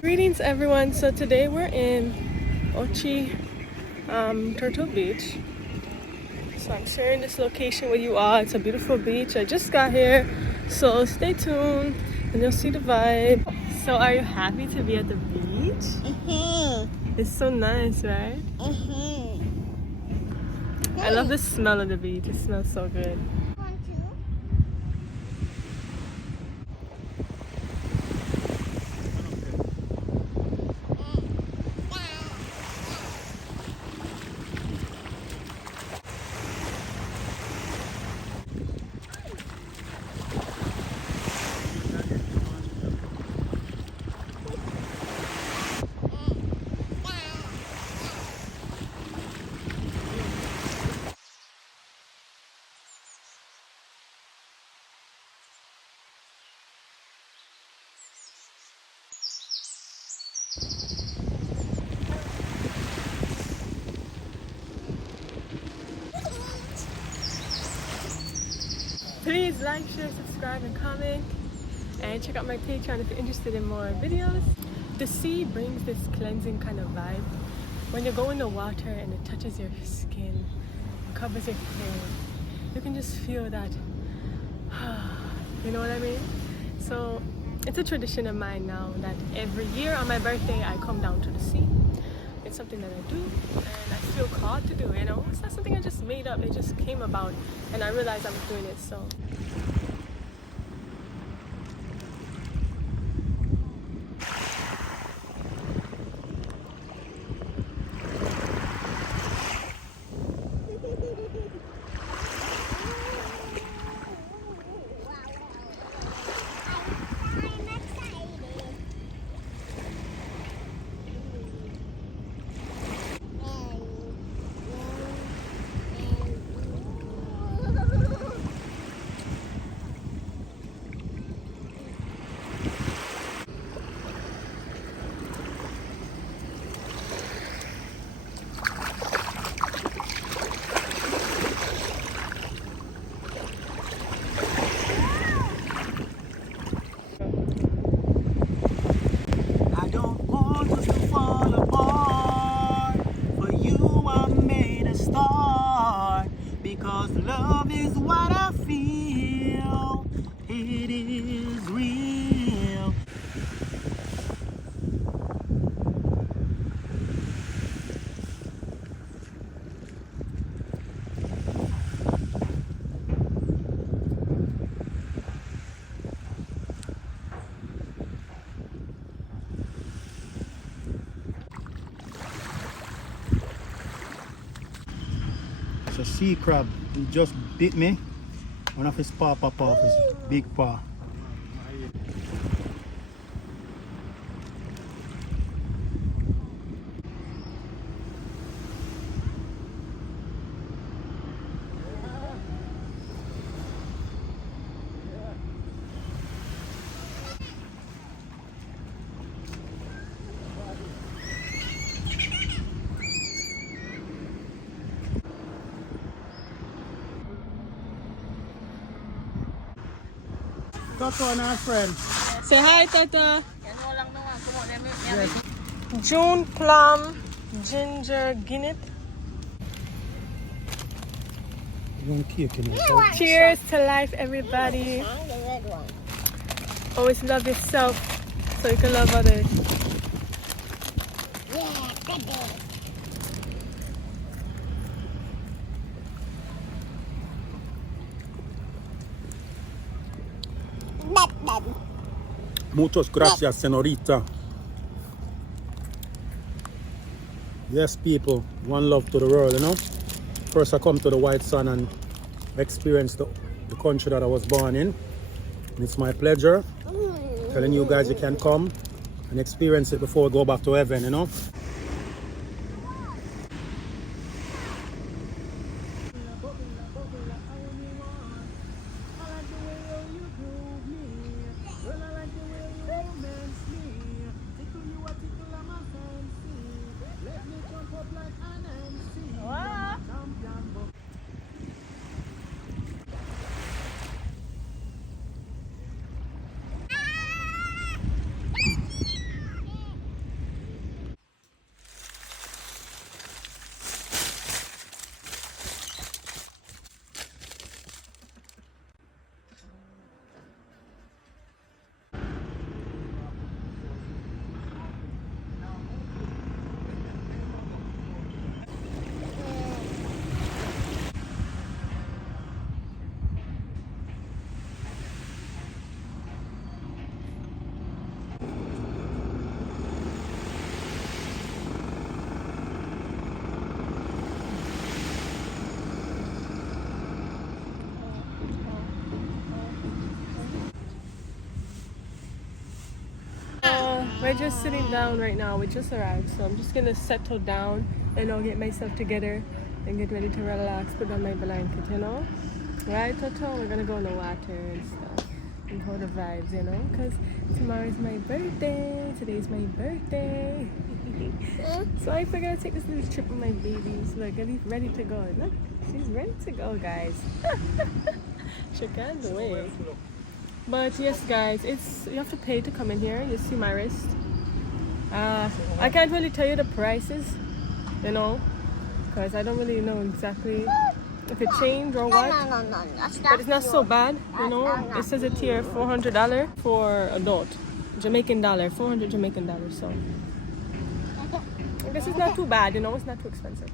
Greetings everyone, so today we're in Ochi Turtle Beach. So I'm sharing this location with you all. It's a beautiful beach. I just got here, so stay tuned and you'll see the vibe. So are you happy to be at the beach? It's so nice, right? I love the smell of the beach. It smells so good. Please like, share, subscribe, and comment. And check out my Patreon if you're interested in more videos. The sea brings this cleansing kind of vibe. When you go in the water and it touches your skin, covers your hair, you can just feel that, you know what I mean? So it's a tradition of mine now that every year on my birthday I come down to the sea. It's something that I do and I feel called to do, you know? It's not something I just made up, it just came about and I realized I was doing it, so. Because love is what I feel, it is real. It's a sea crab. He just bit me. One of his paw pop off his big paw. Toto and our friend. Say hi, Tata. June plum, ginger guinness. Cheers to life, everybody. Always love yourself so you can love others. Muchas gracias, senorita. Yes, people, one love to the world, you know. First I come to the White Sun and experience the country that I was born in. And it's my pleasure telling you guys you can come and experience it before we go back to heaven, you know. We're just sitting down right now. We just arrived, so I'm just gonna settle down and I'll get myself together and get ready to relax, put on my blanket, you know? Right, Toto? We're gonna go in the water and stuff and hold the vibes, you know? Because tomorrow's my birthday. Today's my birthday. So I figured I'd take this little trip with my babies. Look, Ellie's ready to go. Look, she's ready to go, guys. She can't wait. But yes, guys, you have to pay to come in here. You see my wrist. I can't really tell you the prices, you know, because I don't really know exactly if it changed or what. No. But it's not so bad, you know. It says it here, $400 for adult, Jamaican dollar, 400 Jamaican dollars. So I guess it's not too bad, you know. It's not too expensive.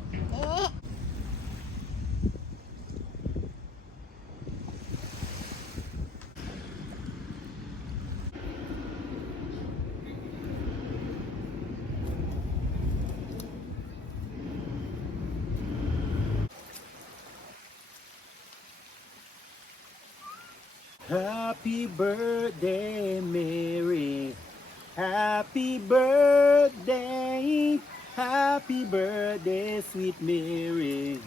Happy birthday, Mary. Happy birthday. Happy birthday, sweet Mary.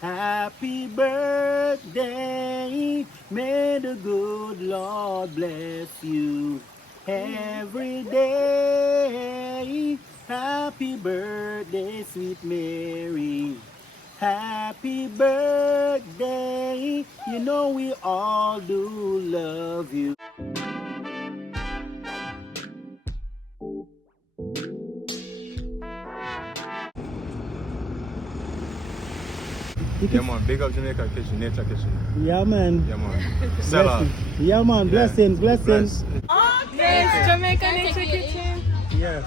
Happy birthday. May the good Lord bless you every day. Happy birthday, sweet Mary. Happy birthday. You know we all do love you. Yeah, man. Big up Jamaica Kitchen, Nature Kitchen. Yeah, man. Yeah, man. Seller. Yeah, man. Blessings, blessings. Yes, Jamaica Nature Kitchen. Yeah.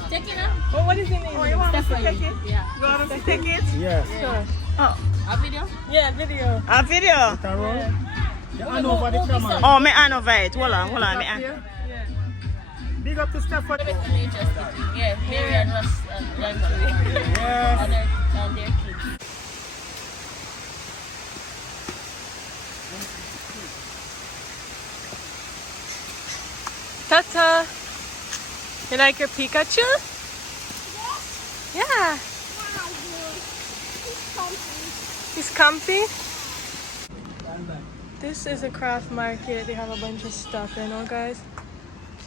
What is your name? Oh, you want me to take it? Yeah. You want me to take it? Yes. Sure. Oh, A video? Yeah, video. a video? Hand over the camera. Oh, me hand over it. Hold on, me hand. Yeah. Big up to Stephen. Yeah, Mary and Rasta and Yankee. Yes. And their kids. Tata, you like your Pikachu? Yeah. He's comfy. This is a craft market. They have a bunch of stuff, you know, guys.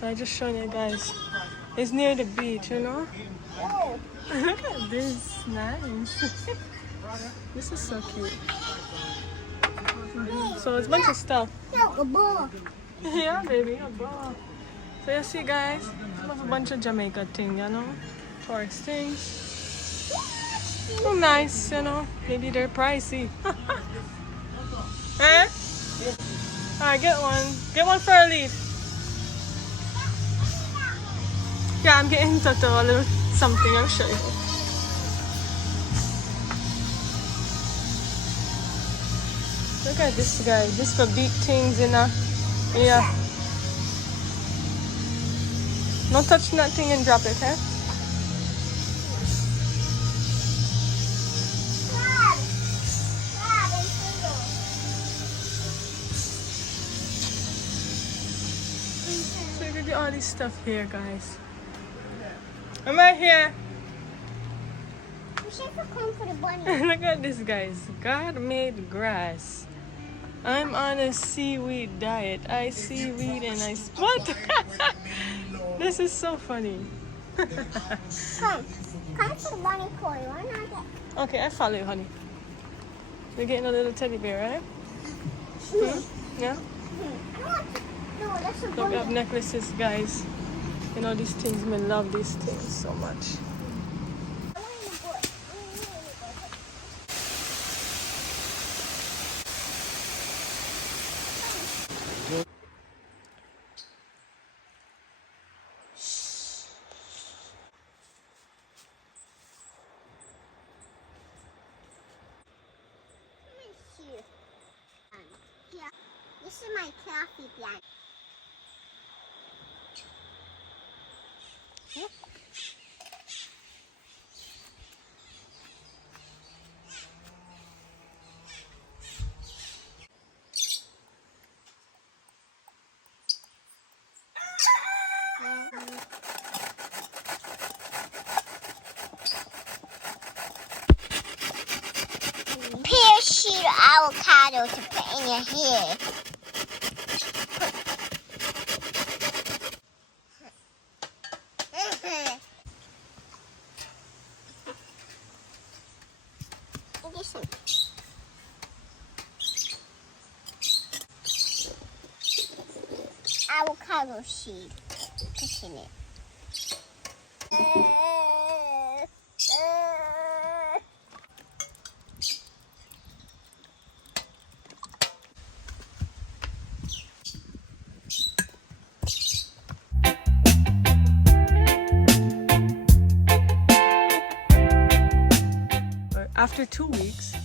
So I just showing you guys. It's near the beach, you know. Look at this, nice. This is so cute. So it's a bunch of stuff. Yeah, baby, a ball. So you see, guys, some of a bunch of Jamaica thing, you know, tourist things. So nice, you know. Maybe they're pricey. Huh? Alright, get one. Get one for a lead. Yeah, I'm getting Toto a little something. I'll show you. Look at this guy. This for big things, you know. Yeah. Don't touch nothing and drop it, eh? So you can do all this stuff here, guys. I'm right here. Look at this, guys. God made grass. I'm on a seaweed diet. I seaweed and I... What? This is so funny. Come to the bunny toy. Why not get... Okay, I follow you, honey. You're getting a little teddy bear, right? Yeah? No, that's a Look, we bunny. have necklaces, guys. You know these things, we love these things so much. This is my coffee plant. avocado to put in your hair. Listen. Avocado seed. Put in it. After 2 weeks.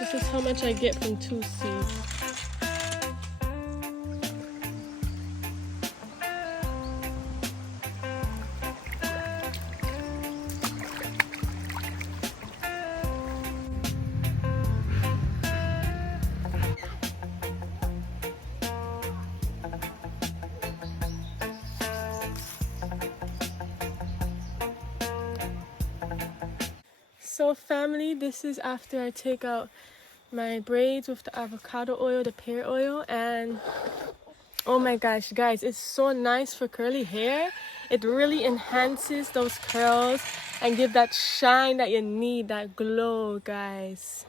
This is how much I get from 2 seeds. So family, this is after I take out my braids with the avocado oil, the pear oil, and oh my gosh guys, it's so nice for curly hair. It really enhances those curls and give that shine that you need, that glow guys.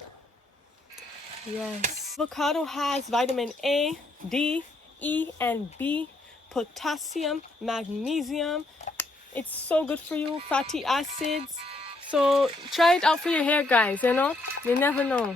Yes, avocado has vitamin A, D, E and B, potassium, magnesium. It's so good for you, fatty acids. So try it out for your hair guys, you know, you never know.